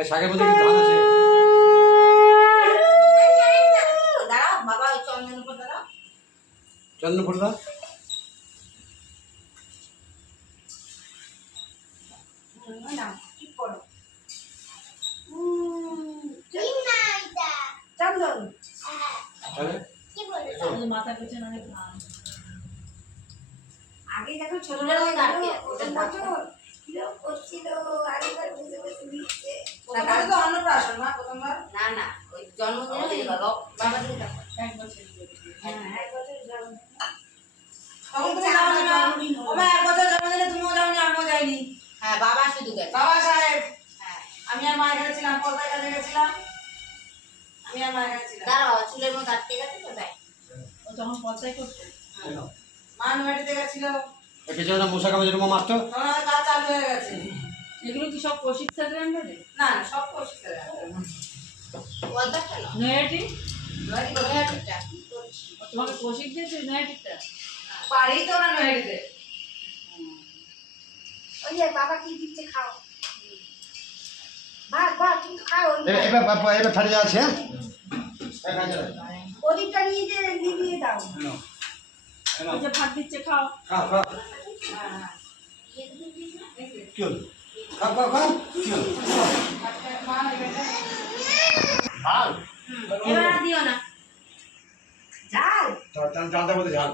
আর শাকের মধ্যে কি ধান আছে? দাঁড়াও বাবা, ওই চন্দন উপর দাঁড়াও। চন্দন ফুল দাও। না কি করো চন্দন তাহলে মাথা পেছনে অনেক ঘাম। আগে দেখো ছোটবেলায় করছিল আগেবার বুঝে বুঝে দিচ্ছে। তো অন্নপ্রাশন মা প্রথমবার না না ওই জন্মদিনে বাবা বাবা দিন 1 বছর হ্যাঁ 1 বছর জন্মদিন তখন তুমি যাওনি মা বাবা 1 বছর জন্মদিনে তুমিও যাওনি আমিও যাইনি। হ্যাঁ বাবা শুধু গেছে বাবা সাহেব। হ্যাঁ আমি আর মায়ের কাছে ছিলাম, পর্দার কাছে গেছিলাম, আমি আর মায়ের কাছে ছিলাম। দাঁড়াও চুলের মধ্যে আটকে গেছে তো তাই ও তখন পচাই করতো। মা নয়টিতে গেছিল, এই পেছনে মশা কামড় যেরকম মারতো তখন আমার কাজ চালু হয়ে গেছে। এগুলো কি সব কৌশিক স্যারের আন্ডারে? না না সব কোশিশ করে ওয়াদা কেন নয়াটি নয়টি নয়টিটা তোমাকে কৌশিক দিয়েছে নয়াটিটা? পারি তো না নয়টিতে। ওই যে বাবা কি দিচ্ছে খাও, ভাত ভাত কিন্তু খাও। এবার ফাটে যাচ্ছে। হ্যাঁ ওদিকটা নিয়ে দিয়ে দাও। ওই যে ভাত দিচ্ছে খাও। খাও খাও কি হলো? খাও খাও খাও কি হলো? ঝাল এবার আর দিও না ঝাল। জানতে বলতে ঝাল